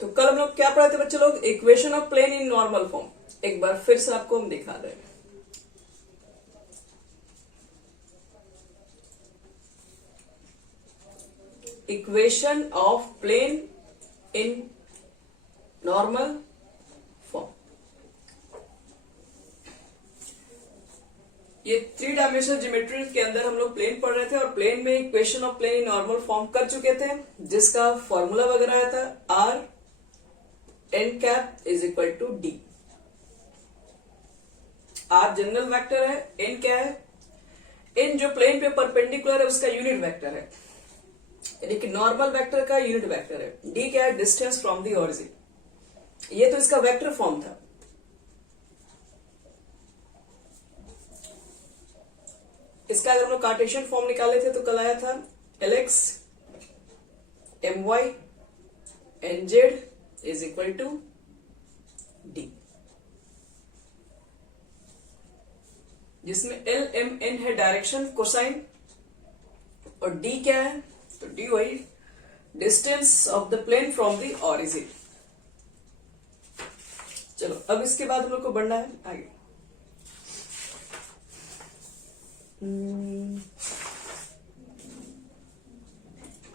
तो कल हम लोग क्या पढ़े थे बच्चे लोग, equation of plane in normal form. एक बार फिर से आपको हम दिखा रहे हैं। Equation of plane in normal form. ये 3 डायमेंशनल ज्योमेट्री के अंदर हम लोग प्लेन पढ़ रहे थे और प्लेन में equation of plane in normal form कर चुके थे, जिसका फॉर्मूला वगैरह आया था R N cap is equal to D. R general vector है, एन क्या है, एन जो प्लेन पे परपेंडिकुलर है उसका यूनिट वेक्टर है, यानी कि नॉर्मल वेक्टर का यूनिट वेक्टर है। डी क्या है, डिस्टेंस फ्रॉम दी ओरिजिन। ये तो इसका वेक्टर फॉर्म था। इसका अगर हम लोग कार्टेशियन फॉर्म निकाले थे तो कल आया था Lx My Nz is equal to D, जिसमें L M N है डायरेक्शन कोसाइन और D क्या है, तो D वही distance of the plane from the origin. चलो अब इसके बाद हम लोग को बढ़ना है आगे।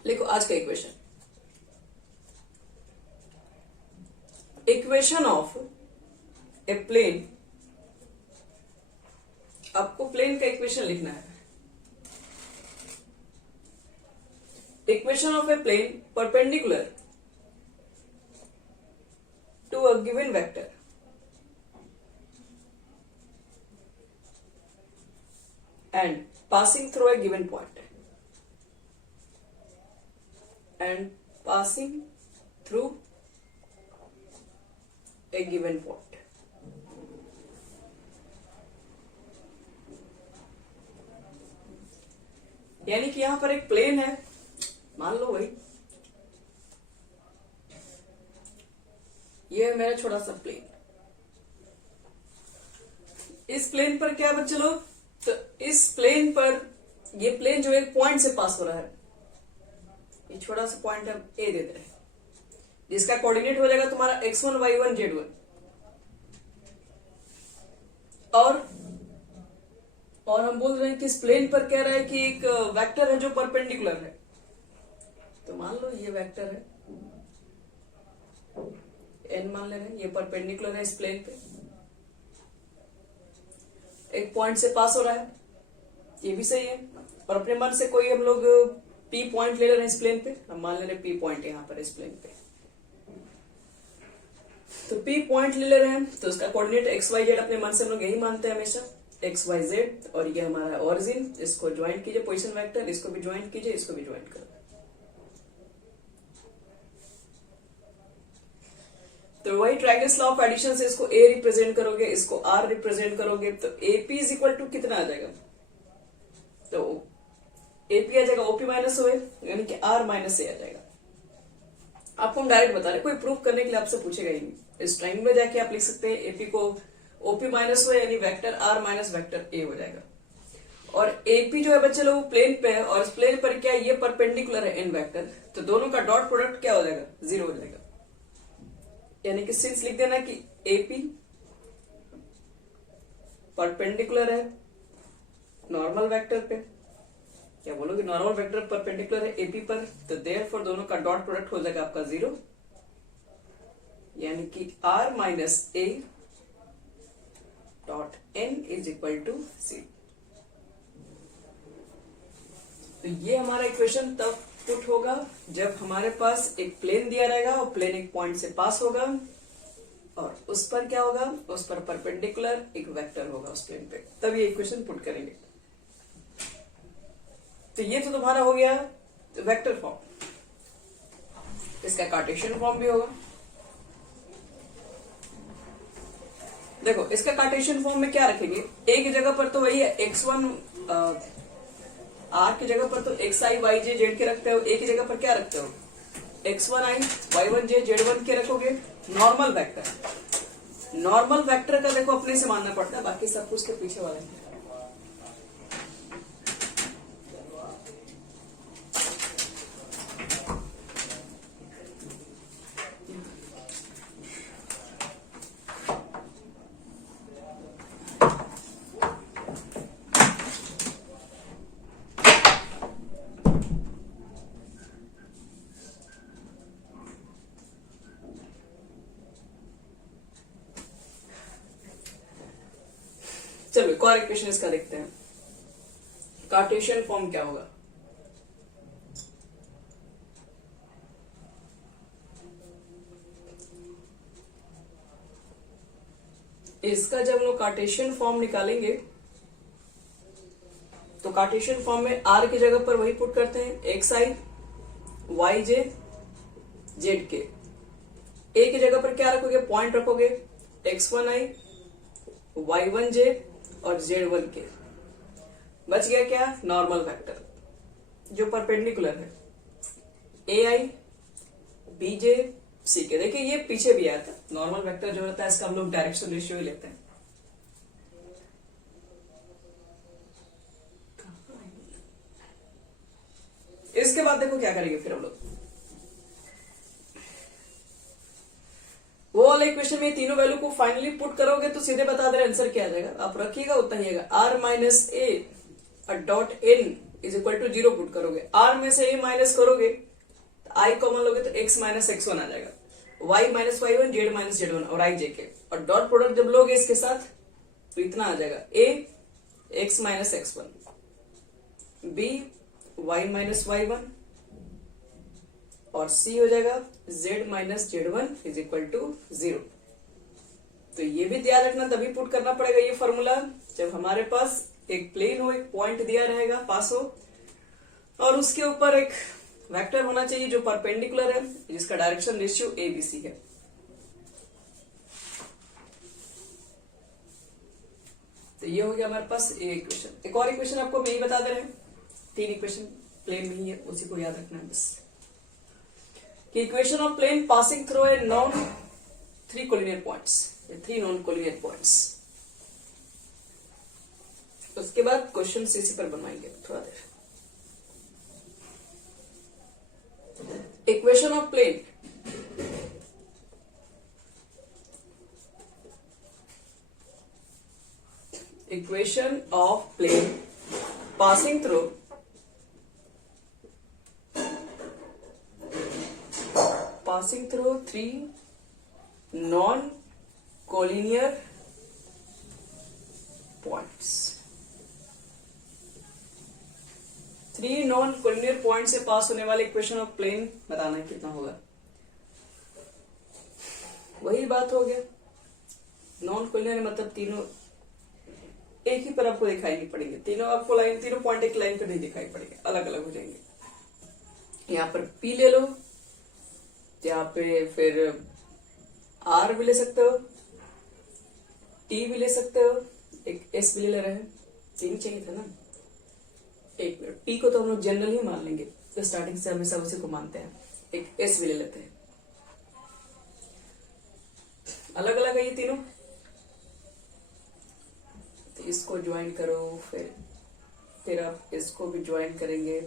लिखो आज का equation. Equation of a plane, आपको प्लेन का इक्वेशन लिखना है। Equation of a plane perpendicular to a given vector and passing through a given point and passing through a given point। यानी कि यहां पर एक प्लेन है, मान लो भाई ये है मेरा छोटा सा प्लेन। इस प्लेन पर क्या बच्चे लोग, तो इस प्लेन पर ये प्लेन जो एक पॉइंट से पास हो रहा है, ये छोटा सा पॉइंट हम ए देते हैं, जिसका कोऑर्डिनेट हो जाएगा तुम्हारा x1 y1 z1। और हम बोल रहे हैं कि इस प्लेन पर कह रहा है कि एक वेक्टर है जो परपेंडिकुलर है, तो मान लो ये वेक्टर है n, मान ले रहे हैं ये परपेंडिकुलर है इस प्लेन पे, एक पॉइंट से पास हो रहा है, ये भी सही है। और अपने मन से कोई हम लोग P पॉइंट ले रहे हैं इस प्लेन पे, हम मान ले रहे हैं P पॉइंट यहां पर इस प्लेन पे, तो P पॉइंट ले रहे हैं तो उसका कोऑर्डिनेट एक्स वाई जेड अपने मन से हम लोग यही मानते हैं हमेशा, एक्स वाई जेड। और ये हमारा ओरिजिन, इसको ज्वाइंट कीजिए पोजीशन वेक्टर, इसको भी ज्वाइंट कीजिए, इसको भी ज्वाइंट करो। तो वही ट्रायंगल्स लॉ ऑफ एडिशन से इसको A रिप्रेजेंट करोगे, इसको R रिप्रेजेंट करोगे, तो AP इज इक्वल टू कितना आ जाएगा, तो AP आ जाएगा OP माइनस OA, यानी कि R माइनस A आ जाएगा। आपको हम डायरेक्ट बता रहे, कोई प्रूफ करने के लिए आपसे पूछेगा ही नहीं। इस ट्रायंगल में जाके आप लिख सकते हैं AP को OP माइनस OA, यानी vector R minus vector A हो जाएगा। और AP जो है बच्चे लोग प्लेन पे है, और इस प्लेन पर क्या ये परपेंडिकुलर है n वेक्टर, तो दोनों का डॉट प्रोडक्ट क्या हो जाएगा, 0 हो जाएगा। यानी कि सिंस लिख देना कि AP परपेंडिकुलर है नॉर्मल वेक्टर पे, क्या बोलोगे, नॉर्मल वेक्टर परपेंडिकुलर है AP पर, तो देयरफॉर दोनों का डॉट प्रोडक्ट हो जाएगा आपका 0, यानी कि R minus A dot N is equal to 0। तो ये हमारा इक्वेशन तब पुट होगा जब हमारे पास एक प्लेन दिया रहेगा और प्लेन एक पॉइंट से पास होगा और उस पर क्या होगा, उस पर परपेंडिकुलर एक वेक्टर होगा उस प्लेन पे, तब ये इक्वेशन पुट करेंगे। तो ये तो तुम्हारा हो गया वेक्टर फॉर्म, इसका कार्टेशियन फॉर्म भी होगा। देखो इसका कार्टेशियन फॉर्म में क्या रखेंगे, A की जगह पर तो वही है x1 R की जगह पर तो xi yj z के रखते हो, A की जगह पर क्या रखते हो, x1i y1j z1 के रखोगे। नॉर्मल वेक्टर, नॉर्मल वेक्टर का देखो अपने से मानना पड़ता है, बाकी सब कुछ के पीछे वाला है। चलो एक और इक्वेशन इसका देखते हैं। कार्टेशियन फॉर्म क्या होगा? इसका जब हम लोग कार्टेशियन फॉर्म निकालेंगे तो कार्टेशियन फॉर्म में आर की जगह पर वही पुट करते हैं, x I Y J Z के। ए की जगह पर क्या रखोगे? पॉइंट रखोगे, x1 i y1 j और z1 k। बच गया क्या? नॉर्मल वेक्टर जो परपेंडिकुलर है, ए आई बी जे सी के। देखिए ये पीछे भी आया था, नॉर्मल वेक्टर जो होता है इसका हम लोग डायरेक्शन रेशियो ही लेते हैं। इसके बाद देखो क्या करेंगे फिर हम लोग, वो वाले इक्वेशन में तीनों वैल्यू को फाइनली पुट करोगे तो सीधे बता दे रहे आंसर क्या आ जाएगा। आप रखिएगा उतना ही आएगा, R minus A dot N is equal to 0 put करोगे, आर में से ए माइनस करोगे तो आई कॉमन लोगे तो x माइनस x1 आ जाएगा, y minus y1 z minus z1 और i j के, और डॉट प्रोडक्ट जब लोगे इसके साथ तो इतना आ जाएगा, a x minus x1 b y minus y1 और C हो जाएगा Z minus Z1 is equal to 0। तो ये भी ध्यान रखना, तभी पुट करना पड़ेगा ये फॉर्मूला जब हमारे पास एक प्लेन हो, एक पॉइंट दिया रहेगा पास हो, और उसके ऊपर एक वेक्टर होना चाहिए जो परपेंडिकुलर है, जिसका डायरेक्शन रेशियो ABC है। तो ये हो गया हमारे पास एक इक्वेशन। एक और इक्वेशन आपको मैं ही बता दे रहे हैं, 3 इक्वेशन प्लेन में ही है, उसी को याद रखना है बस। Equation of plane passing through a non 3 collinear points, 3 non collinear points. उसके बाद क्वेश्चन इसी पर बनवाएंगे थोड़ा देर। Equation of plane equation of plane passing through passing through 3 non-collinear points। 3 non-collinear point से पास होने वाले इक्वेशन ऑफ प्लेन बताना है कितना होगा। वही बात हो गया, नॉन कोलिनियर मतलब तीनों एक ही पर आपको दिखाई नहीं पड़ेंगे, तीनों आपको लाइन, तीनों पॉइंट एक लाइन पर नहीं दिखाई पड़ेंगे, अलग अलग हो जाएंगे। यहाँ पर P ले लो, यहाँ पे फिर R भी ले सकते हो, T भी ले सकते हो, एक S भी ले रहे हैं, 3 चाहिए था ना। एक मिनट, P को तो हम लोग जनरल ही मान लेंगे, तो स्टार्टिंग से हमेशा उसी को मानते हैं। एक S भी ले लेते हैं, अलग अलग है ये तीनों। तो इसको ज्वाइन करो, फिर आप इसको भी ज्वाइन करेंगे,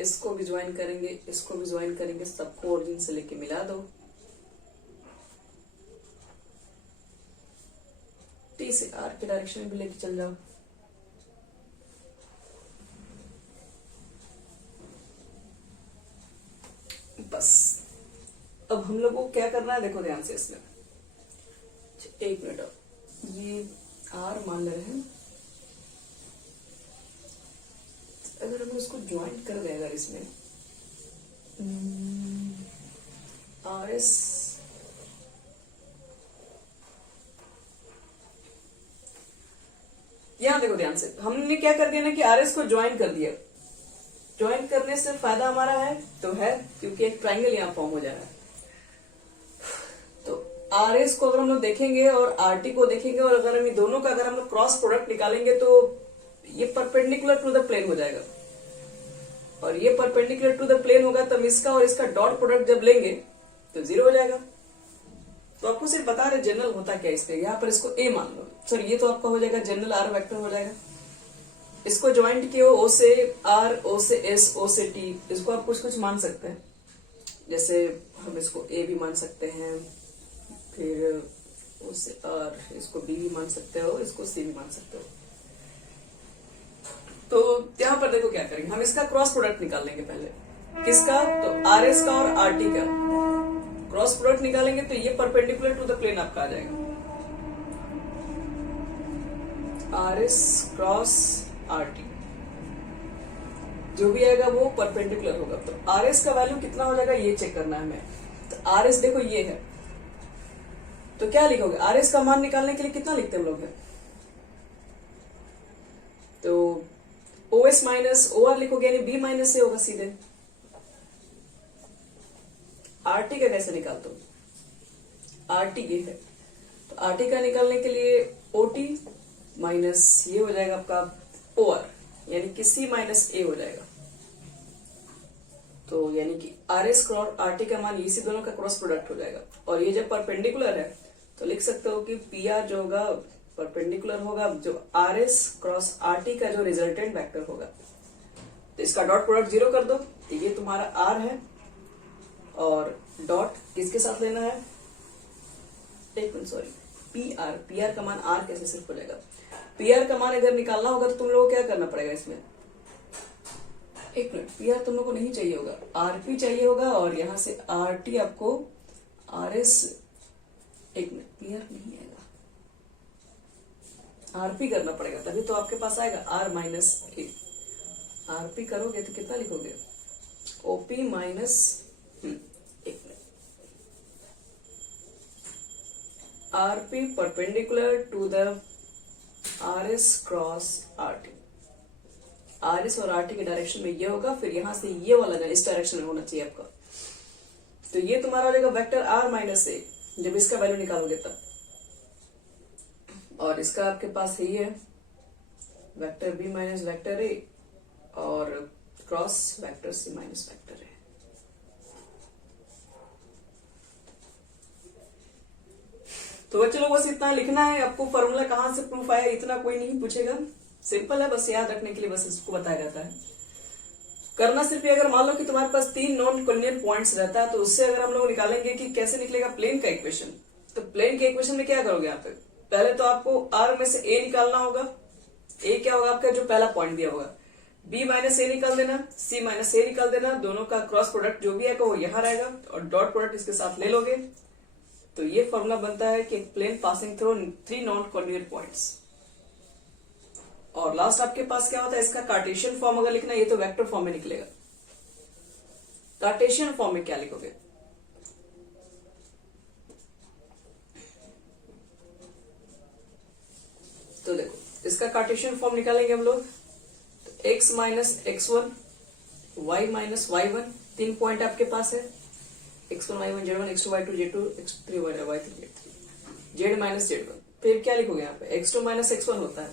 इसको भी ज्वाइन करेंगे, इसको भी ज्वाइन करेंगे, सबको ओरिजिन से लेके मिला दो। T से R के डायरेक्शन में भी लेके चल जाओ। बस अब हम लोगों को क्या करना है, देखो ध्यान से इसमें। एक मिनट, ये R मान ले रहे हैं, अगर हम इसको ज्वाइन कर दें, अगर इसमें RS यहां देखो ध्यान से, हमने क्या कर दिया ना कि RS को ज्वाइन कर दिया। ज्वाइन करने से फायदा हमारा है तो है, क्योंकि एक ट्राइंगल यहां फॉर्म हो जा रहा है। तो RS को अगर हम लोग देखेंगे और RT को देखेंगे, और अगर हम ये दोनों का अगर हम लोग क्रॉस प्रोडक्ट निकालेंगे तो ये परपेंडिकुलर टू द प्लेन हो जाएगा, और ये परपेंडिकुलर टू द प्लेन होगा, तब इसका और इसका डॉट प्रोडक्ट जब लेंगे तो 0 हो जाएगा। तो आपको सिर्फ बता रहे जनरल होता क्या इस पे, यहाँ पर इसको A मान लो, सर ये तो आपका हो जाएगा जनरल R वेक्टर हो जाएगा। इसको ज्वाइंट किए O से R, O से S, O से T, इसको आप कुछ कुछ मान सकते हैं, जैसे हम इसको A भी मान सकते हैं, फिर O से R, इसको B भी मान सकते हो, इसको C भी मान सकते हो। तो यहाँ पर देखो क्या करेंगे, हम इसका क्रॉस प्रोडक्ट निकाल लेंगे पहले। किसका? तो RS का और RT का क्रॉस प्रोडक्ट निकालेंगे, तो ये परपेंडिकुलर टू द प्लेन आपका आ जाएगा। Are S cross R T, जो भी आएगा वो परपेंडिकुलर होगा। तो आर एस का वैल्यू कितना हो जाएगा ये चेक करना है हमें। तो आर एस देखो ये है, तो क्या लिखोगे, आर एस का मान निकालने के लिए कितना लिखते हैं हम लोग, तो O S minus O R लिखोगे, यानी बी माइनस से होगा सीधे। आर टी का कैसे निकालते हो, आर टी ये है, तो आर टी का निकालने के लिए ओ टी माइनस ये हो जाएगा आपका ओ आर, यानी कि सी माइनस ए हो जाएगा। तो यानी कि are S cross R T का मान इसी दोनों का क्रॉस प्रोडक्ट हो जाएगा। और ये जब परपेंडिकुलर है तो लिख सकते हो कि पी आर जो होगा परपेंडिकुलर होगा जो are S cross R T का जो रिजल्टेंट वेक्टर होगा। तो इसका डॉट प्रोडक्ट 0 कर दो, तो ये तुम्हारा आर है, और डॉट किसके साथ लेना है, एक मिनट सॉरी, पी आर का मान आर कैसे सिर्फ हो जाएगा, पी आर का मान अगर निकालना होगा तो तुम लोगों को क्या करना पड़ेगा इसमें, एक मिनट, पी आर तुम लोग को नहीं चाहिए होगा, आरपी चाहिए होगा, और यहां से आर टी आपको आर एस, एक मिनट, पी आर नहीं आएगा, आरपी करना पड़ेगा, तभी तो आपके पास आएगा आर माइनस ए। आरपी करोगे तो कितना लिखोगे, ओपी माइनस, एक minute, RP perpendicular to the R S cross R T, R S और आर टी के डायरेक्शन में ये होगा, फिर यहां से ये वाला इस डायरेक्शन में होना चाहिए आपका। तो ये तुम्हारा हो जाएगा वेक्टर आर माइनस ए, जब इसका वैल्यू निकालोगे तब। और इसका आपके पास यही है vector b minus vector a और cross vector c minus vector a. तो बच्चे लोग बस इतना लिखना है, आपको फॉर्मूला कहां से प्रूफ आया इतना कोई नहीं पूछेगा, सिंपल है, बस याद रखने के लिए बस इसको बताया जाता है। करना सिर्फ ये, अगर मान लो कि तुम्हारे पास 3 नॉन कोलिनियर पॉइंट्स रहता है तो उससे अगर हम लोग निकालेंगे कि कैसे निकलेगा प्लेन का इक्वेशन, तो प्लेन के इक्वेशन में क्या करोगे यहाँ पे, पहले तो आपको आर में से ए निकालना होगा, ए क्या होगा आपका जो पहला पॉइंट दिया होगा, बी माइनस ए निकाल देना, सी माइनस ए निकाल देना, दोनों का क्रॉस प्रोडक्ट जो भी है वो यहाँ रहेगा, और डॉट प्रोडक्ट इसके साथ ले लोगे। तो ये फॉर्मूला बनता है कि plane passing through 3 non collinear points. और लास्ट आपके पास क्या होता है, इसका कार्टेशियन फॉर्म अगर लिखना है, ये तो वेक्टर फॉर्म में निकलेगा। कार्टेशियन फॉर्म में क्या लिखोगे, तो देखो इसका कार्टेशियन फॉर्म निकालेंगे हम लोग, तो x minus x1 y minus y1, 3 point आपके पास है, x1 y1 z1 x2 y2 z2 x3 y3 z3 z minus z1। फिर क्या लिखोगे यहाँ पे, x2 माइनस x1 होता है,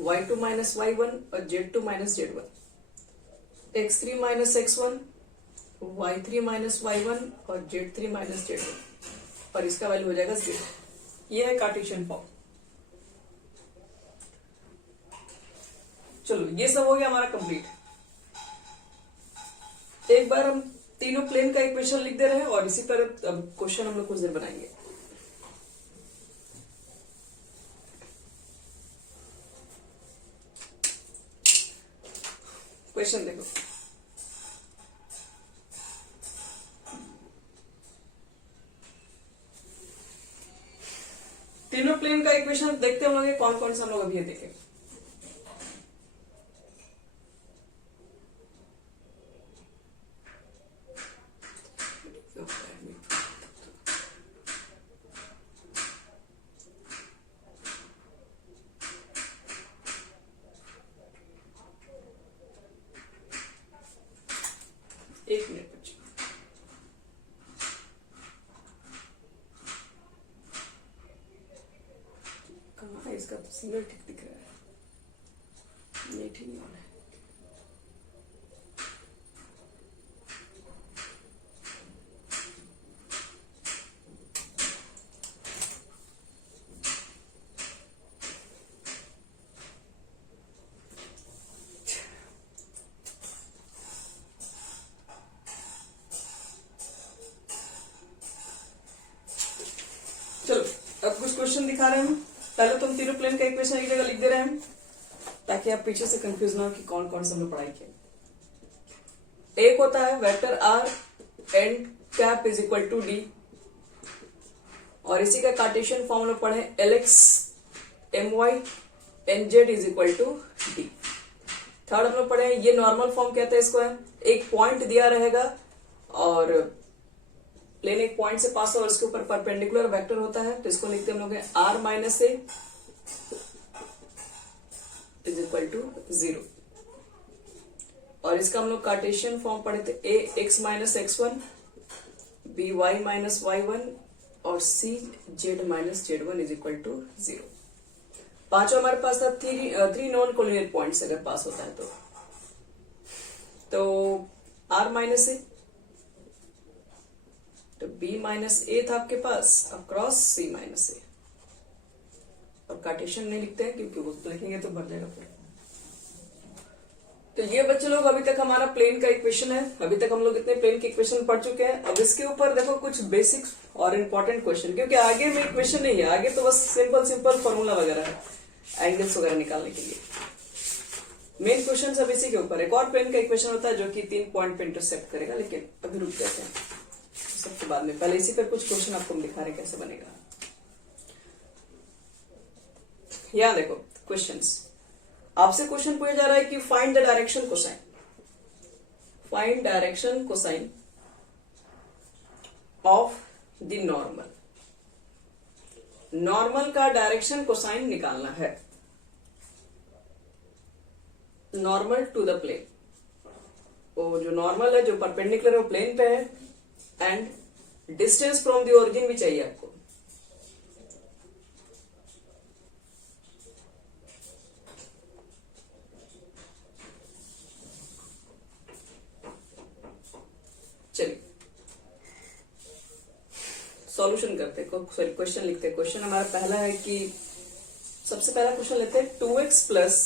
y2 माइनस y1 और z2 minus z1, x3 minus x1 y3 minus y1 और z3 माइनस z1, और इसका वैल्यू हो जाएगा 0। ये है कार्टेशियन फॉर्म। चलो ये सब हो गया हमारा कंप्लीट। एक बार हम तीनों प्लेन का इक्वेशन लिख दे रहे हैं और इसी पर अब क्वेश्चन हम लोग कुछ देर बनाएंगे। क्वेश्चन देखो, तीनों प्लेन का इक्वेशन देखते हम लोग कौन कौन सा हम लोग अभी देखें। एक मिनट बच्चे, कहाँ है इसका सिंगल टिक दिख रहा है, ये ठीक नहीं होना है। चलो अब कुछ क्वेश्चन दिखा रहे हैं। पहले तुम तीनों प्लेन का इक्वेशन एक जगह लिख दे रहे हैं ताकि आप पीछे से कंफ्यूज ना हो कि कौन कौन से हम लोग पढ़ाई किए। एक होता है vector R and cap is equal to D, और इसी का कार्टेशियन फॉर्म लोग पढ़े LX my N Z is equal to D. Third हम लोग पढ़े हैं, ये नॉर्मल फॉर्म कहते हैं इसको है, एक पॉइंट दिया रहेगा और प्लेन एक पॉइंट से पास और उसके ऊपर परपेंडिकुलर वेक्टर होता है, तो इसको लिखते हैं हम लोग r minus a is equal to 0। और इसका हम लोग कार्टेशियन फॉर्म पढ़े थे, ए एक्स माइनस एक्स1, बी वाई माइनस वाई1 और सी जेड माइनस जेड1 इज इक्वल टू 0। पांचवा हमारे पास था थ्री नॉन कोलिनियर पॉइंट्स अगर पास होता है तो आर माइनस ए, तो बी माइनस ए था आपके पास अक्रॉस सी माइनस ए। और कार्टेशियन नहीं लिखते हैं क्योंकि वो लिखेंगे तो भर जाएगा फिर। तो ये बच्चे लोग अभी तक हमारा प्लेन का इक्वेशन है, अभी तक हम लोग इतने प्लेन के इक्वेशन पढ़ चुके हैं। अब इसके ऊपर देखो कुछ बेसिक और इम्पोर्टेंट क्वेश्चन, क्योंकि आगे में इक्वेशन नहीं है, आगे तो बस सिंपल फॉर्मूला वगैरह है एंगल्स वगैरह निकालने के लिए। मेन क्वेश्चन सब इसी के ऊपर। एक और प्लेन का इक्वेशन होता है जो कि 3 पॉइंट पे इंटरसेक्ट करेगा, लेकिन अभी रुक जाते हैं सबके बाद में। पहले इसी पर कुछ क्वेश्चन आपको हम दिखा रहे कैसे बनेगा। यहां देखो क्वेश्चंस, आपसे क्वेश्चन पूछा जा रहा है कि find the direction cosine, find direction cosine of the normal. Normal का डायरेक्शन कोसाइन निकालना है, नॉर्मल टू द प्लेन। वो जो नॉर्मल है जो परपेंडिकुलर है वो प्लेन पे है, and distance from the origin भी चाहिए आपको। चलिए सॉल्यूशन करते हैं, क्वेश्चन लिखते हैं। क्वेश्चन हमारा पहला है कि सबसे पहला क्वेश्चन लेते हैं 2x plus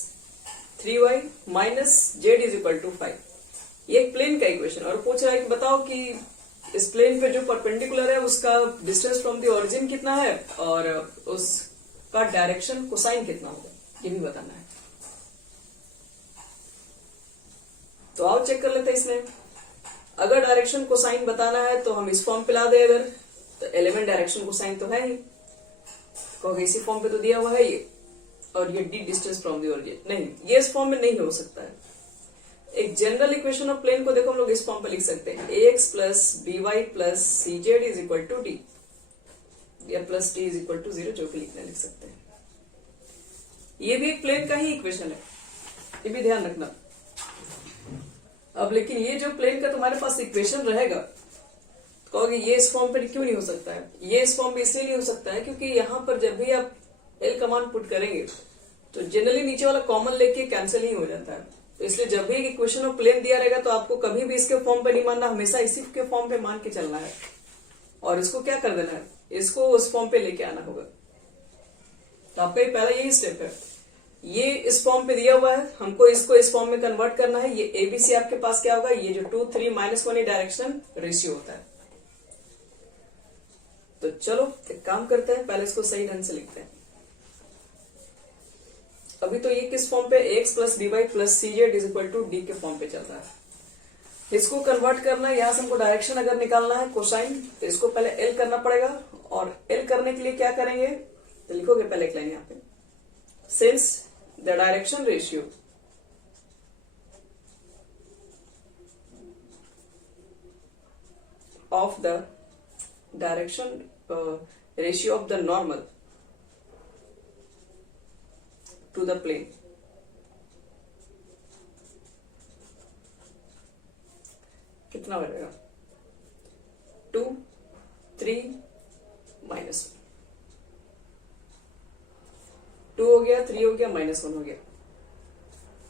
3y minus Z is equal to 5। ये एक प्लेन का इक्वेशन और पूछ रहा है कि बताओ कि इस प्लेन पे जो परपेंडिकुलर है उसका डिस्टेंस फ्रॉम द ओरिजिन कितना है और उसका डायरेक्शन कोसाइन कितना होगा, ये भी बताना है। तो आओ चेक कर लेते हैं इसमें। अगर डायरेक्शन कोसाइन बताना है तो हम इस फॉर्म पे ला दे, अगर तो एलिमेंट डायरेक्शन कोसाइन तो है ही, कहोगे इसी फॉर्म पे तो दिया हुआ है ये, और ये D distance from the origin, नहीं ये इस फॉर्म में नहीं हो सकता है। एक जनरल इक्वेशन ऑफ प्लेन को देखो हम लोग इस फॉर्म पे लिख सकते हैं, ax plus b y plus C Z is equal to d, या plus d is equal to 0, जो कि लिखना लिख सकते हैं। ये भी एक प्लेन का ही इक्वेशन है, ये भी ध्यान रखना। अब लेकिन ये जो प्लेन का तुम्हारे पास इक्वेशन रहेगा, तो कहोगे ये इस फॉर्म पे क्यों नहीं हो सकता है। ये इस फॉर्म पे इसलिए नहीं हो सकता है क्योंकि यहाँ पर जब भी आप एल कमांड पुट करेंगे तो जनरली नीचे वाला कॉमन लेके कैंसिल ही हो जाता है। तो इसलिए जब भी एक इक्वेशन ऑफ प्लेन दिया रहेगा तो आपको कभी भी इसके फॉर्म पे नहीं मानना, हमेशा इसी के फॉर्म पे मान के चलना है और इसको क्या कर देना है, इसको उस फॉर्म पे लेके आना होगा। तो आपका ये पहला यही स्टेप है। ये इस फॉर्म पे दिया हुआ है, हमको इसको इस फॉर्म में कन्वर्ट करना है। ये एबीसी आपके पास क्या होगा, ये जो 2 3 -1 डायरेक्शन रेशियो होता है। तो चलो एक काम करते हैं, पहले इसको सही ढंग से लिखते हैं। अभी तो ये किस फॉर्म पे, ax plus D Y plus C Z is equal to D के फॉर्म पे चल रहा है। इसको कन्वर्ट करना है, यहां से हमको डायरेक्शन अगर निकालना है कोसाइन, तो इसको पहले एल करना पड़ेगा। और एल करने के लिए क्या करेंगे, तो लिखोगे पहले एक लाइन यहाँ पे, since the direction ratio of the direction ratio of the normal to the plane कितना बनेगा, 2 3 -1, 2 हो गया, 3 हो गया, -1 हो गया।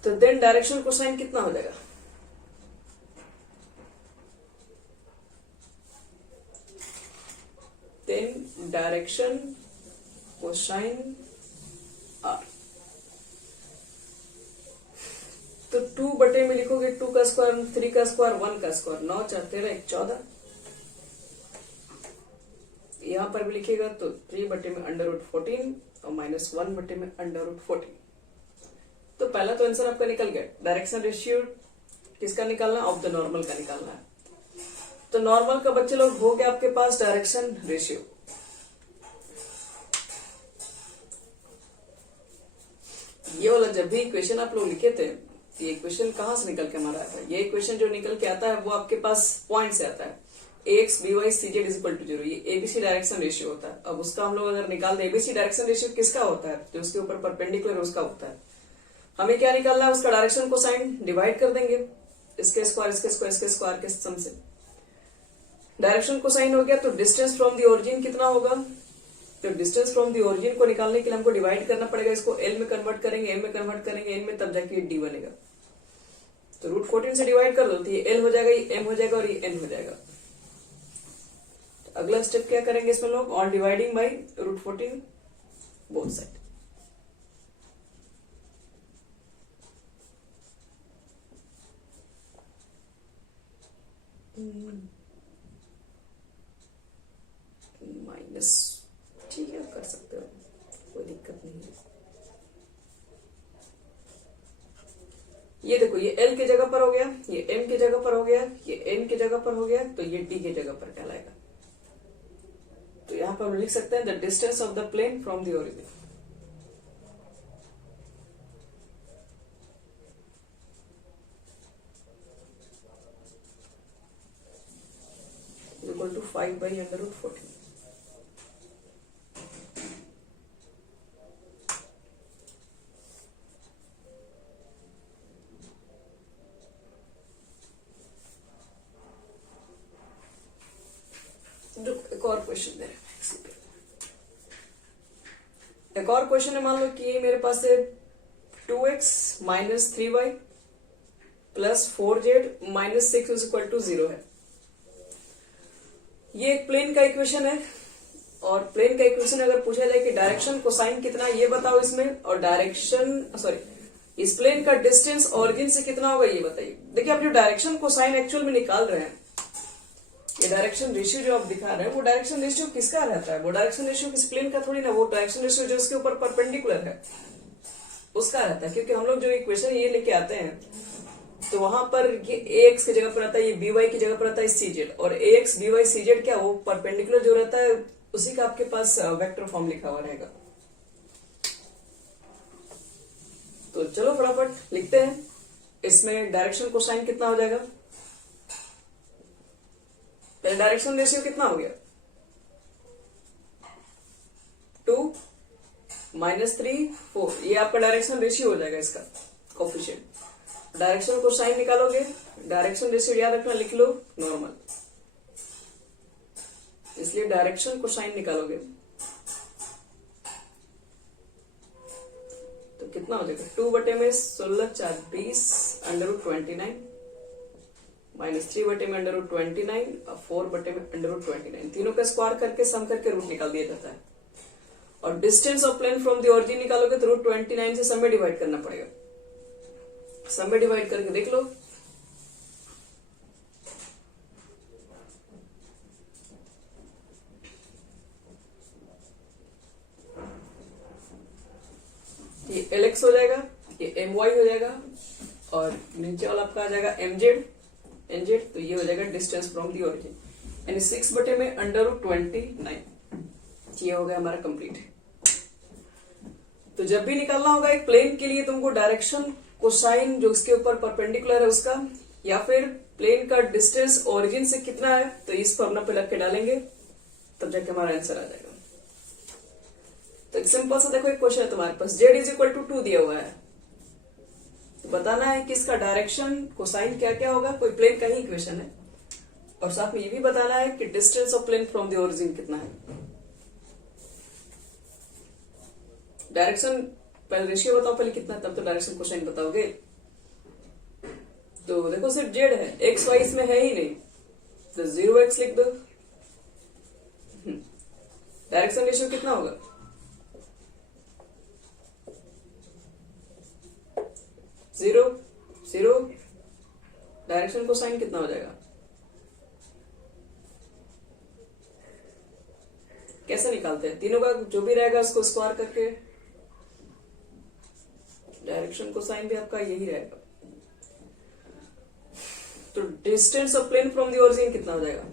तो देन डायरेक्शन कोसाइन कितना हो जाएगा, देन डायरेक्शन कोसाइन आर। तो 2 बटे में लिखोगे 2 का स्क्वायर, 3 का स्क्वायर, 1 का स्क्वायर, 9 4 13 1 14। यहां पर भी लिखेगा तो 3 बटे में √14 और -1 बटे में √14। तो पहला तो आंसर आपका निकल गया। डायरेक्शन रेशियो किसका निकालना, ऑफ द नॉर्मल का निकालना है। तो नॉर्मल का बच्चे लोग हो गया आपके पास डायरेक्शन रेशियो। ये वाला जब भी इक्वेशन आप लोग लिखे थे, ये इक्वेशन कहाँ से निकल के हमारा आता है? ये इक्वेशन जो निकल के आता है वो आपके पास पॉइंट से आता है, ax by cz is equal to 0। ये एबीसी डायरेक्शन रेशियो होता है। अब उसका हम लोग अगर निकाल दें, एबीसी डायरेक्शन रेशियो किसका होता है? जो उसके ऊपर परपेंडिकुलर उसका होता है। हमें क्या निकालना है? उसका डायरेक्शन को साइन डिवाइड कर देंगे इसके स्क्वायर इसके स्क्वायर इसके स्क्वायर के सम से। डायरेक्शन को साइन हो गया तो डिस्टेंस फ्रॉम दी ओरिजिन कितना होगा? तो डिस्टेंस फ्रॉम दी ओरिजिन को निकालने के लिए हमको डिवाइड करना पड़ेगा। इसको एल में कन्वर्ट करेंगे, एम में कन्वर्ट करेंगे, एन में, तब जाके डी बनेगा। तो √14 से डिवाइड कर दो तो ये एल हो जाएगा, ये एम हो जाएगा और ये एन हो जाएगा। अगला स्टेप क्या करेंगे इसमें लोग? On dividing by √14 both side. Minus, ठीक है कर सकते हो, कोई दिक्कत नहीं है। ये देखो, ये L की जगह पर हो गया, ये M की जगह पर हो गया, ये N की जगह पर हो गया, तो ये D की जगह पर कहलाएगा। तो यहां पर हम लिख सकते हैं the distance of the plane from the origin equal to 5 by √14। एक और क्वेश्चन दे रहे हैं। एक और क्वेश्चन है, मान लो कि मेरे पास है 2x minus 3y plus 4z minus 6 is equal to 0 है। ये एक प्लेन का इक्वेशन है, और प्लेन का इक्वेशन अगर पूछा जाए कि डायरेक्शन कोसाइन कितना ये बताओ इसमें, और डायरेक्शन इस प्लेन का डिस्टेंस ओरिजिन से कितना होगा ये बताइए। देखिए, आप जो डायरेक्शन कोसाइन एक्चुअल में निकाल रहे हैं, ये डायरेक्शन रेशियो जो आप दिखा रहे हैं, वो डायरेक्शन रेशियो किसका रहता है? वो डायरेक्शन रेशियो किस प्लेन का थोड़ी ना, वो डायरेक्शन रेशियो जो उसके ऊपर परपेंडिकुलर है उसका रहता है। क्योंकि हम लोग जो इक्वेशन ये लेके आते हैं तो वहां पर ये ax की जगह पर आता है, ये by की जगह पर आता है cz, और ax by cz क्या, वो परपेंडिकुलर जो रहता है उसी का आपके पास वेक्टर फॉर्म लिखा हुआ रहेगा। तो चलो फटाफट लिखते हैं। इसमें डायरेक्शन कोसाइन कितना हो जाएगा? पहले डायरेक्शन रेशियो कितना हो गया? 2 माइनस 3 4, ये आपका डायरेक्शन रेशियो हो जाएगा इसका कोफिशिएंट। डायरेक्शन कोसाइन निकालोगे, डायरेक्शन रेशियो याद रखना, लिख लो नॉर्मल, इसलिए डायरेक्शन कोसाइन निकालोगे तो कितना हो जाएगा? 2 बटे में 16 4 20 √29 माइनस 3 बटे में √29 और 4 बटे में √29, तीनों का स्क्वायर करके सम करके रूट निकाल दिया जाता है। और distance of plane from the origin निकालोगे तो √29 से सम में डिवाइड करना पड़ेगा। सम में डिवाइड करके देख लो, ये LX हो जाएगा, ये MY हो जाएगा, और नीचे वाला आपका आ जाएगा MZ NZ, तो ये हो जाएगा डिस्टेंस फ्रॉम दी ओरिजिन, यानी 6 बटे में √29। ये हो गया हमारा कंप्लीट। तो जब भी निकालना होगा एक प्लेन के लिए, तुमको डायरेक्शन कोसाइन जो इसके ऊपर परपेंडिकुलर है उसका, या फिर प्लेन का डिस्टेंस ओरिजिन से कितना है, तो इस फॉर्मूला पे लग के डालेंगे, तब जाके हमारा आंसर आ जाएगा। तो एक सिंपल सा देखो, एक क्वेश्चन है तुम्हारे पास, z इज इक्वल टू 2 दिया हुआ है, तो बताना है कि इसका डायरेक्शन कोसाइन क्या क्या होगा। कोई प्लेन का ही इक्वेशन है, और साथ में ये भी बताना है कि distance of plane from the origin कितना है। डायरेक्शन पहले रेशियो बताओ पहले कितना, तब तो डायरेक्शन कोसाइन बताओगे। तो देखो सिर्फ z है, x y इसमें है ही नहीं, तो 0x लिख दो। डायरेक्शन रेशियो कितना होगा? 0 0, डायरेक्शन कोसाइन कितना हो जाएगा? कैसे निकालते हैं? तीनों का जो भी रहेगा उसको स्क्वायर करके, डायरेक्शन कोसाइन भी आपका यही रहेगा। तो distance of plane from the origin कितना हो जाएगा?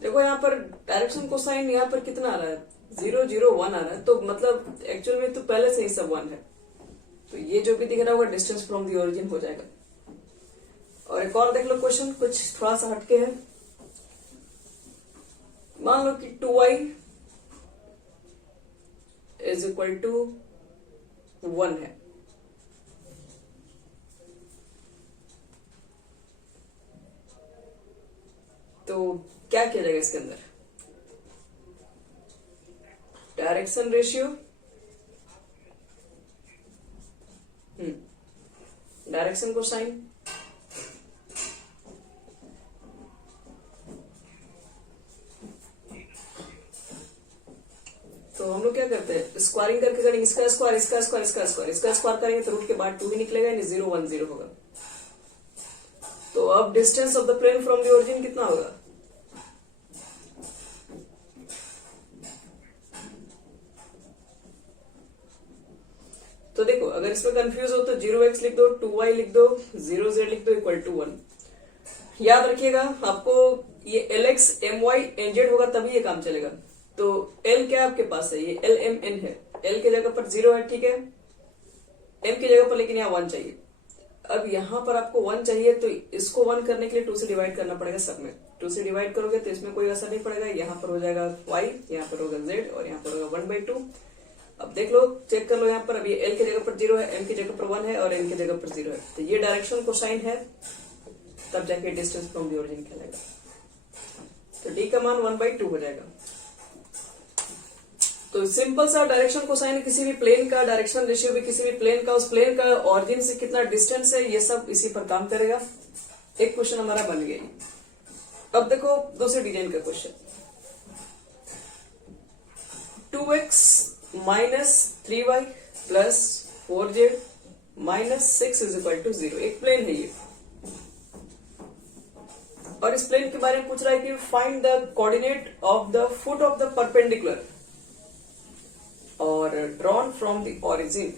देखो यहां पर डायरेक्शन कोसाइन यहाँ पर कितना आ रहा है, 0 0 1 आ रहा है, तो मतलब एक्चुअल में तो पहले से ही सब 1 है, तो ये जो भी दिख रहा होगा डिस्टेंस फ्रॉम दी ओरिजिन हो जाएगा। और एक और देख लो क्वेश्चन, कुछ थोड़ा सा हटके है। मान लो कि 2y इज इक्वल टू 1 है, तो क्या किया जाएगा इसके अंदर, डायरेक्शन रेशियो, डायरेक्शन कोसाइन, तो हम लोग क्या करते हैं, स्क्वायरिंग करके करेंगे, इसका स्क्वायर इसका स्क्वायर इसका स्क्वायर इसका स्क्वायर करेंगे तो रूट के बाद 2 ही निकलेगा, यानी 0 1 0 होगा। तो अब distance of the plane from the origin कितना होगा, तो देखो अगर इसमें कंफ्यूज हो तो 0x लिख दो, 2y लिख दो, 0z लिख दो, इक्वल टू 1। याद रखिएगा आपको ये lx my nz होगा तभी ये काम चलेगा। तो l क्या आपके पास है, ये l m n है, l के जगह पर 0 है, ठीक है, m की जगह पर लेकिन यहाँ 1 चाहिए। अब यहाँ पर आपको 1 चाहिए तो इसको 1 करने के लिए 2 से डिवाइड करना पड़ेगा सब में, 2 से डिवाइड करोगे तो इसमें कोई असर नहीं पड़ेगा, यहाँ पर हो जाएगा y, यहाँ पर होगा z और यहाँ पर होगा 1/2। अब देख लो, चेक कर लो, यहाँ पर अभी l की जगह पर 0 है, m की जगह पर 1 है और n की जगह पर 0 है, तो ये डायरेक्शन कोसाइन है, तब जाके डिस्टेंस फ्रॉम द ओरिजिन कहलाएगा। तो d का मान 1/2 हो जाएगा। तो सिंपल सा डायरेक्शन कोसाइन किसी भी प्लेन का, डायरेक्शन रेशियो भी किसी भी प्लेन का, उस प्लेन का ऑरिजिन से कितना डिस्टेंस है, ये सब इसी पर काम करेगा। एक क्वेश्चन हमारा बन गया। अब देखो दूसरे डिजाइन का question, 2x minus 3y plus 4z minus 6 is equal to 0। एक प्लेन है ये, और इस प्लेन के बारे में पूछ रहा है कि find the coordinate of the foot of the perpendicular और ड्रॉन फ्रॉम द ओरिजिन।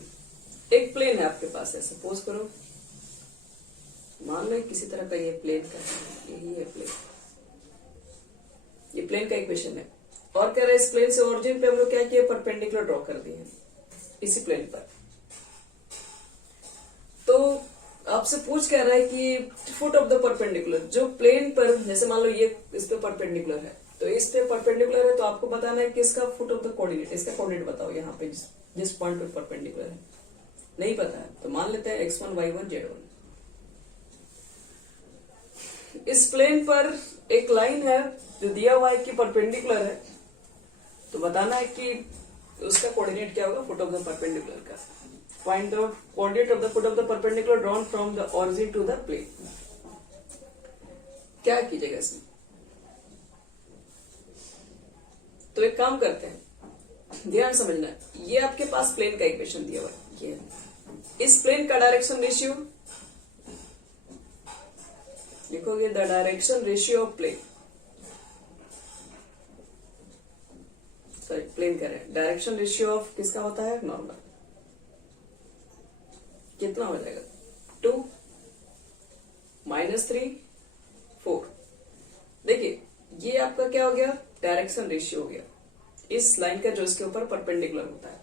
एक प्लेन है आपके पास है, सपोज करो, मान लो किसी तरह का ये प्लेन का है, यही है प्लेन, ये प्लेन का इक्वेशन है, और कह रहा है इस प्लेन से ओरिजिन पे हम लोग क्या किए, परपेंडिकुलर ड्रॉ कर दिए इसी प्लेन पर। तो आपसे पूछ कह रहा है कि फुट ऑफ द परपेंडिकुलर, जो प्लेन पर, जैसे मान लो ये इस पे परपेंडिकुलर है, तो इस पे परपेंडिकुलर है, तो आपको बताना है कि इसका फुट ऑफ द कोऑर्डिनेट, इसका कोऑर्डिनेट बताओ यहाँ पे जिस पॉइंट पे परपेंडिकुलर है। नहीं पता है तो मान लेते हैं x1 y1 z1। इस प्लेन पर एक लाइन है जो दिया हुआ है कि परपेंडिकुलर है, तो बताना है कि उसका कोऑर्डिनेट क्या होगा, फुट ऑफ द परपेंडिकुलर का। Find the coordinate of the foot of the perpendicular drawn from the origin to the plane. क्या कीजिएगा इसमें, तो एक काम करते हैं, ध्यान समझना, ये आपके पास प्लेन का इक्वेशन दिया हुआ है, ये इस प्लेन का डायरेक्शन रेशियो लिखोगे, the direction ratio of plane, sorry plane कह रहे हैं, डायरेक्शन रेशियो ऑफ किसका होता है, नॉर्मल, कितना हो जाएगा, 2 -3 4। देखिए ये आपका क्या हो गया, डायरेक्शन रेशियो हो गया इस लाइन का जो इसके ऊपर परपेंडिकुलर होता है,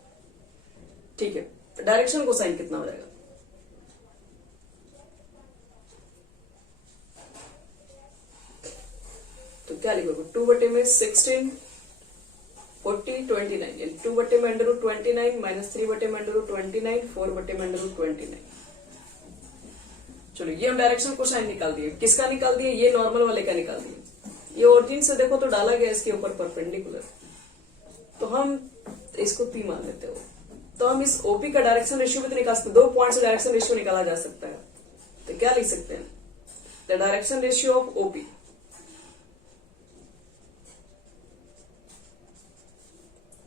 ठीक है। तो डायरेक्शन कोसाइन कितना हो जाएगा, तो क्या लिखोगे, 2/16 40 29, 2/√29 माइनस 3/√29 4/√29। चलो ये हम डायरेक्शन कोसाइन निकाल दिए, किसका निकाल दिए, ये नॉर्मल वाले का निकाल दिए। ये ओरिजिन से देखो तो डाला गया इसके ऊपर परपेंडिकुलर, तो हम इसको P मान लेते हो, तो हम इस OP का डायरेक्शन रेशियो भी तो निकाल सकते हैं, 2 पॉइंट से डायरेक्शन रेशियो निकाला जा सकता है। तो क्या लिख सकते हैं, the direction ratio of OP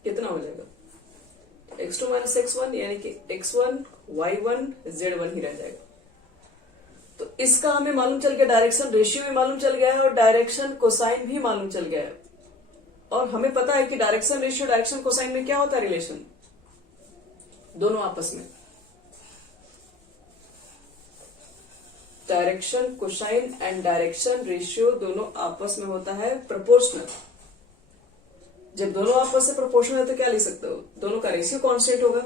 कितना हो जाएगा, x2 माइनस x1, यानी कि x1 y1 z1 ही रह जाएगा। तो इसका हमें मालूम चल गया, डायरेक्शन रेशियो भी मालूम चल गया है और डायरेक्शन कोसाइन भी मालूम चल गया है। और हमें पता है कि डायरेक्शन रेशियो डायरेक्शन कोसाइन में क्या होता है, रिलेशन दोनों आपस में, direction cosine and direction ratio दोनों आपस में होता है प्रोपोर्शनल। जब दोनों आपस में प्रोपोर्शनल है तो क्या लिख सकते हो, दोनों का रेशियो कांस्टेंट होगा।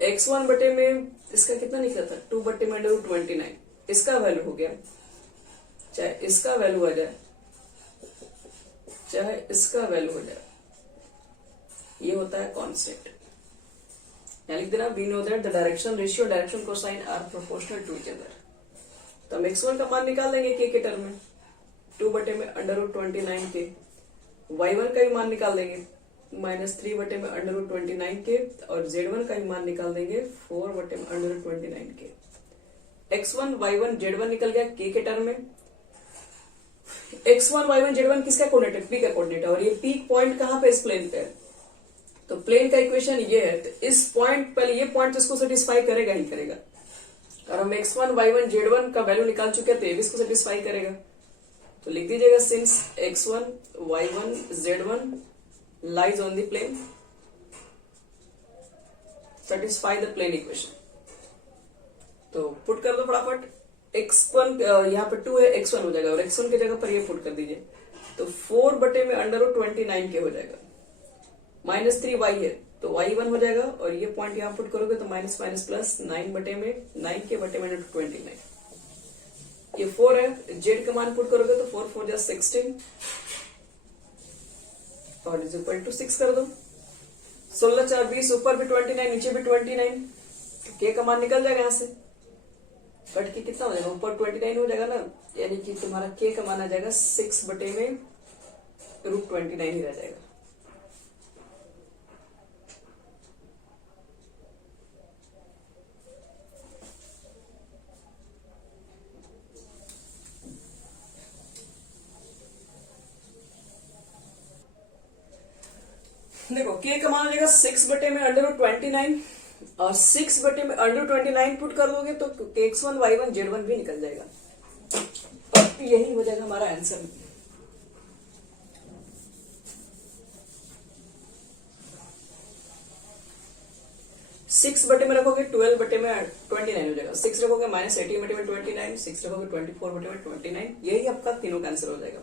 x1 बटे में इसका कितना निकला था, 2 बटे में √29, इसका वैल्यू हो गया, चाहे इसका वैल्यू आ जाए चाहे इसका वैल्यू हो जाए, ये होता है कांस्टेंट। यहाँ लिख देना we know that the direction ratio direction cosine are proportional to each other. तो हम x1 का मान निकाल देंगे के टर्म में, 2 बटे में √29 के, y1 का भी मान निकाल देंगे -3 बटे में √29 के, और z1 का भी मान निकाल देंगे 4 बटे में √29 के। x1 y1 z1 निकल गया के टर्म में। x1 y1 z1 किसका कोऑर्डिनेट है, p का कोऑर्डिनेट है, और ये पीक पॉइंट कहां पे, इस प्लेन पे है। तो प्लेन का इक्वेशन ये है, तो इस पॉइंट, पहले ये पॉइंट तो इसको सेटिस्फाई करेगा ही करेगा, और हम x1 y1 z1 का वैल्यू निकाल चुके हैं तो ये भी इसको सेटिस्फाई करेगा। तो लिख दीजिएगा since x1 y1 z1 lies on the plane satisfy the plane equation. तो पुट कर दो फटाफट, x1 यहाँ पे 2 है, x1 हो जाएगा, और x1 की जगह पर ये पुट कर दीजिए, तो 4 बटे में √29 के हो जाएगा, -3y है तो y1 हो जाएगा, और ये पॉइंट यहाँ पुट करोगे तो माइनस माइनस प्लस 9 बटे में 9 के बटे में √29, ये 4 है, z का मान पुट करोगे तो 4 4 16 और इज इक्वल टू 6 कर दो, 16 4 20, ऊपर भी 29 नीचे भी 29, के का मान निकल जाएगा यहाँ से, कट के कितना हो जाएगा, ऊपर 29 हो जाएगा ना, यानी कि तुम्हारा के का मान आ जाएगा 6 बटे में √29 ही रह जाएगा। देखो के का मान आ जाएगा 6 बटे में √29, और 6 बटे में √29 पुट कर दोगे तो x1 y1 z1 भी निकल जाएगा, और यही हो जाएगा हमारा आंसर। सिक्स बटे में रखोगे 12 बटे में 29 हो जाएगा, 6 रखोगे -18 बटे में 29, 6 रखोगे 24 बटे में 29, यही आपका तीनों का आंसर हो जाएगा।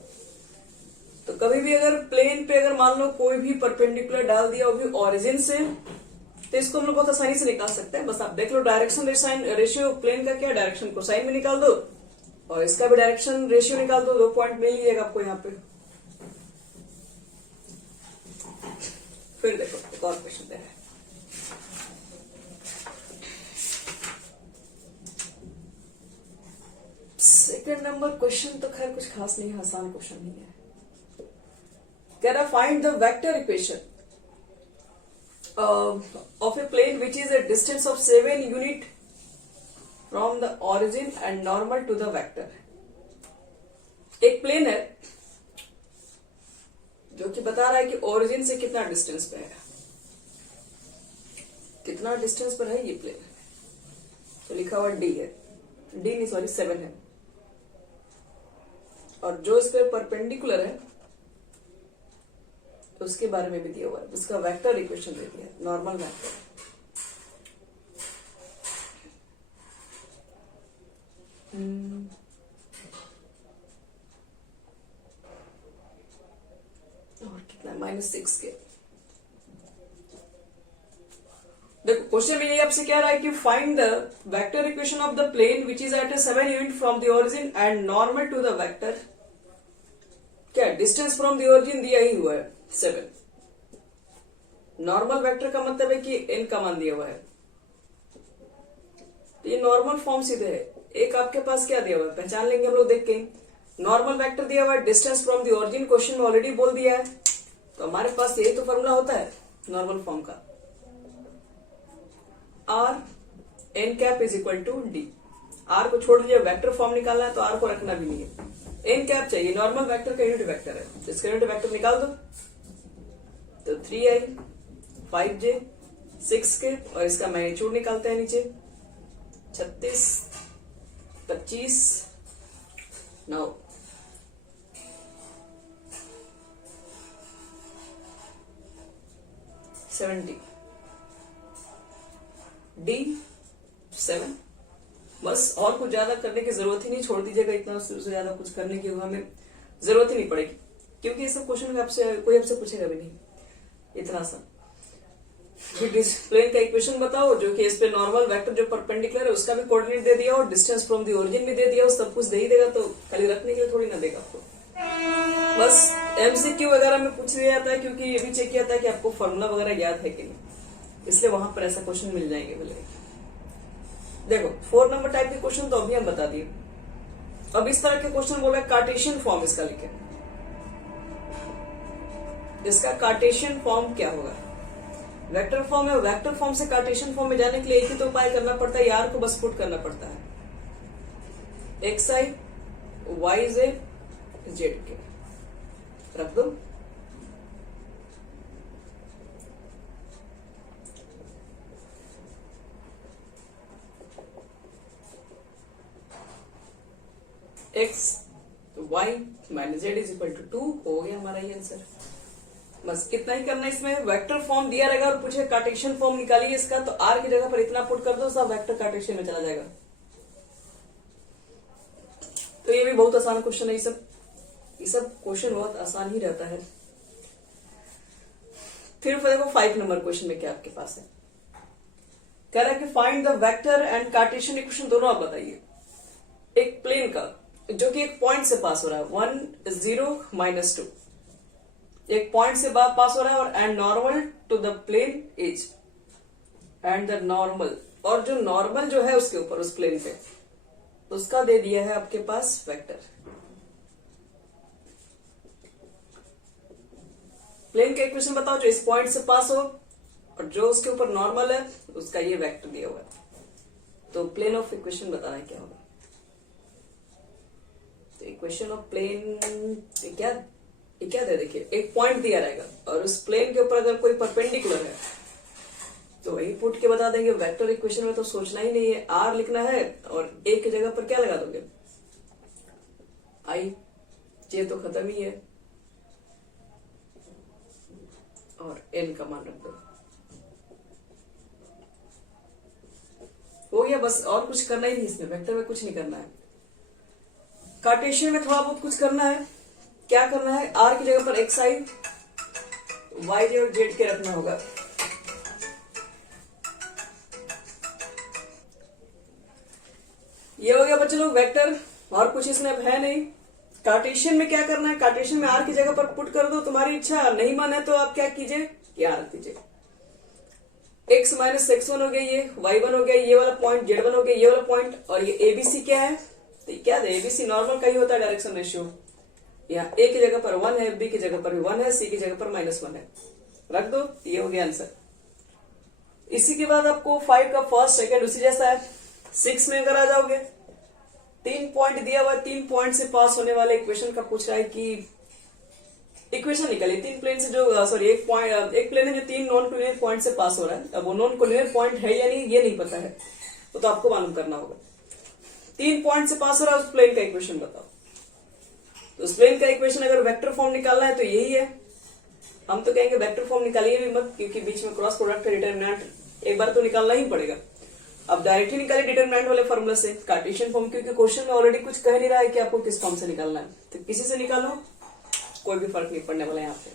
तो कभी भी अगर प्लेन पे अगर मान लो कोई भी परपेंडिकुलर डाल दिया वो भी ऑरिजिन से, तो इसको हम लोग बहुत आसानी से निकाल सकते हैं। बस आप देख लो डायरेक्शन रेशियो प्लेन का क्या, डायरेक्शन कोसाइन में निकाल दो, और इसका भी डायरेक्शन रेशियो निकाल दो, 2 पॉइंट मिल जाएगा आपको यहाँ पे। फिर देखो एक और क्वेश्चन है, सेकंड नंबर क्वेश्चन तो खैर कुछ खास नहीं है, आसान क्वेश्चन नहीं है। Can I find the vector equation of a plane which is a distance of 7 unit from the origin and normal to the vector? एक प्लेन है जो कि बता रहा है कि ओरिजिन से कितना डिस्टेंस पे है, कितना डिस्टेंस पर है ये प्लेन, तो लिखा हुआ डी है, डी नहीं सॉरी 7 है, और जो इस पे परपेंडिकुलर है तो उसके बारे में भी दिया हुआ है, उसका वेक्टर इक्वेशन दे दिया है, नॉर्मल वेक्टर। और कितना, -6 के। देखो क्वेश्चन में ये आपसे क्या रहा है कि find the vector equation of the plane which is at 7 unit from the origin and normal to the vector. क्या डिस्टेंस फ्रॉम द ओरिजिन दिया ही हुआ है 7, नॉर्मल वेक्टर का मतलब है कि n का मान दिया हुआ है, तो ये नॉर्मल फॉर्म सीधे है। एक आपके पास क्या दिया हुआ है, पहचान लेंगे हम लोग देख के, नॉर्मल वेक्टर दिया हुआ है, distance from the origin question में ऑलरेडी बोल दिया है, तो हमारे पास यही तो फॉर्मूला होता है नॉर्मल फॉर्म का, r n cap is equal to D. r को छोड़ दीजिए, वेक्टर फॉर्म निकालना है तो r को रखना भी नहीं है, n कैप चाहिए, नॉर्मल वेक्टर का यूनिट वेक्टर है, इसका यूनिट वेक्टर निकाल दो तो 3i 5j 6 के, और इसका मैग्नीट्यूड निकालते हैं नीचे 36 25 9 70 D 7। बस और कुछ ज्यादा करने की जरूरत ही नहीं, छोड़ दीजिएगा, इतना उससे ज्यादा कुछ करने की हमें जरूरत ही नहीं पड़ेगी, क्योंकि ये सब क्वेश्चन आपसे कोई आपसे पूछेगा भी नहीं। इतना सा। प्लेन का इक्वेशन बताओ जो कि इस पे नॉर्मल वेक्टर जो परपेंडिकुलर है उसका भी कोऑर्डिनेट दे दिया और डिस्टेंस फ्रॉम दी ओरिजिन भी दे दिया, सब कुछ दे ही देगा, तो खाली रखने के लिए थोड़ी ना देगा आपको। बस एमसीक्यू वगैरह में पूछ लिया जाता है क्योंकि ये भी चेक किया था कि आपको फॉर्मूला वगैरह याद है कि नहीं, इसलिए वहां पर ऐसा क्वेश्चन मिल जाएंगे बोले। देखो 4 नंबर टाइप के क्वेश्चन तो अभी हम बता दिए। अब इस तरह के क्वेश्चन बोला कार्टेशियन फॉर्म इसका लिखे, इसका कार्टेशियन फॉर्म क्या होगा? वेक्टर फॉर्म है, वेक्टर फॉर्म से कार्टेशियन फॉर्म में जाने के लिए एक ही तो उपाय करना पड़ता है, यार को बस पुट करना पड़ता है, X I Y J Z के रख दो। X Y minus Z is equal to 2 हो गया हमारा ये आंसर। बस इतना ही करना है इसमें। वेक्टर फॉर्म दिया रहेगा और पूछे कार्टेशियन फॉर्म निकालिए इसका, तो आर की जगह पर इतना पुट कर दो, सब वेक्टर कार्टेशियन में चला जाएगा। तो ये भी बहुत आसान क्वेश्चन है, ये सब क्वेश्चन बहुत आसान ही रहता है। फिर देखो 5 नंबर क्वेश्चन में क्या आपके पास है, कह रहा है कि find the vector and Cartesian equation दोनों आप बताइए। एक प्लेन का जो कि एक पॉइंट से पास हो रहा है 1 0 -2, एक पॉइंट से पास हो रहा है और and normal to the plane as and the normal, और जो नॉर्मल जो है उसके ऊपर उस प्लेन पे उसका दे दिया है आपके पास वेक्टर। प्लेन का इक्वेशन बताओ जो इस पॉइंट से पास हो और जो उसके ऊपर नॉर्मल है उसका ये वेक्टर दिया हुआ है, तो प्लेन ऑफ इक्वेशन बताना है क्या होगा। तो इक्वेशन ऑफ प्लेन क्या दे, देखिए एक पॉइंट दिया रहेगा और उस प्लेन के ऊपर अगर कोई परपेंडिकुलर है तो वही पुट के बता देंगे। वेक्टर इक्वेशन में तो सोचना ही नहीं है, आर लिखना है और ए की जगह पर क्या लगा दोगे, आई, जे तो खत्म ही है और एन का मान रख दो, हो गया। बस और कुछ करना ही नहीं इसमें, वेक्टर में कुछ नहीं करना है। कार्टेशियन में थोड़ा बहुत कुछ करना है। क्या करना है, आर की जगह पर एक्स आई वाई जे और जेड के रखना होगा। ये हो गया बच्चे लोग वेक्टर, और कुछ इसमें अब है नहीं। कार्टेशियन में क्या करना है, कार्टेशियन में आर की जगह पर पुट कर दो, तुम्हारी इच्छा, नहीं मन है तो आप क्या कीजिए, क्या रख दीजिए, x माइनस x1 हो गया, ये y1 हो गया, ये वाला पॉइंट z1 हो गया, ये वाला पॉइंट, और ये एबीसी क्या है, तो क्या है एबीसी नॉर्मल का ही होता है डायरेक्शन रेशियो। यहाँ ए की जगह पर 1 है, बी की जगह पर भी 1 है, सी की जगह पर -1 है, रख दो, ये हो गया आंसर। इसी के बाद आपको 5 का फर्स्ट सेकंड उसी जैसा है। 6 में अगर आ जाओगे, 3 पॉइंट दिया हुआ है, 3 पॉइंट से पास होने वाले इक्वेशन का पूछ रहा है कि इक्वेशन निकालिए। 3 प्लेन से जो सॉरी एक प्लेन है जो 3 नॉन कोलिनियर पॉइंट से पास हो रहा है। अब वो नॉन कोलिनियर पॉइंट है या नहीं ये नहीं पता है, तो आपको मालूम करना होगा। 3 पॉइंट से पास हो रहा है उस प्लेन का इक्वेशन बताओ। तो उस प्लेन का इक्वेशन अगर वेक्टर फॉर्म निकालना है तो यही है। हम तो कहेंगे वेक्टर फॉर्म निकालिए भी मत, क्योंकि बीच में क्रॉस प्रोडक्ट है, डिटरमिनेंट एक बार तो निकालना ही पड़ेगा। अब डायरेक्ट ही निकालिए डिटरमिनेंट वाले फॉर्मूला से कार्टेशियन फॉर्म, क्योंकि क्वेश्चन में ऑलरेडी कुछ कह नहीं रहा है कि आपको किस फॉर्म से निकालना है, तो किसी से निकालो, कोई भी फर्क नहीं पड़ने वाला यहाँ पे।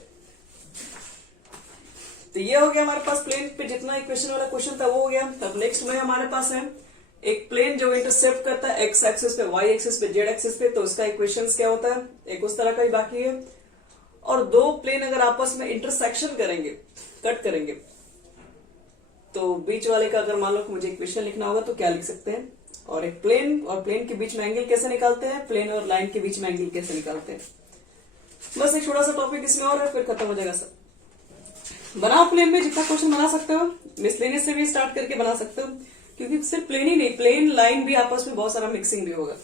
तो ये हो गया हमारे पास प्लेन पे जितना इक्वेशन वाला क्वेश्चन था वो हो गया। अब नेक्स्ट में हमारे पास है एक प्लेन जो इंटरसेप्ट करता है एक्स एक्सिस पे, वाई एक्सिस पे, जेड एक्सिस पे, तो उसका इक्वेशंस क्या होता है, एक उस तरह का ही बाकी है। और 2 प्लेन अगर आपस में इंटरसेक्शन करेंगे, कट करेंगे, तो बीच वाले का अगर मान लो कि मुझे इक्वेशन लिखना होगा तो क्या लिख सकते हैं, और एक प्लेन और प्लेन के बीच में एंगल कैसे निकालते हैं, प्लेन और लाइन के बीच में एंगल कैसे निकालते हैं। बस एक छोटा सा टॉपिक इसमें और है, फिर खत्म हो जाएगा सब। बनाओ प्लेन में जितना क्वेश्चन बना सकते हो, मिसलेनियस से भी स्टार्ट करके बना सकते हो, क्योंकि सिर्फ प्लेन ही नहीं, प्लेन लाइन भी आपस में बहुत सारा मिक्सिंग भी होगा।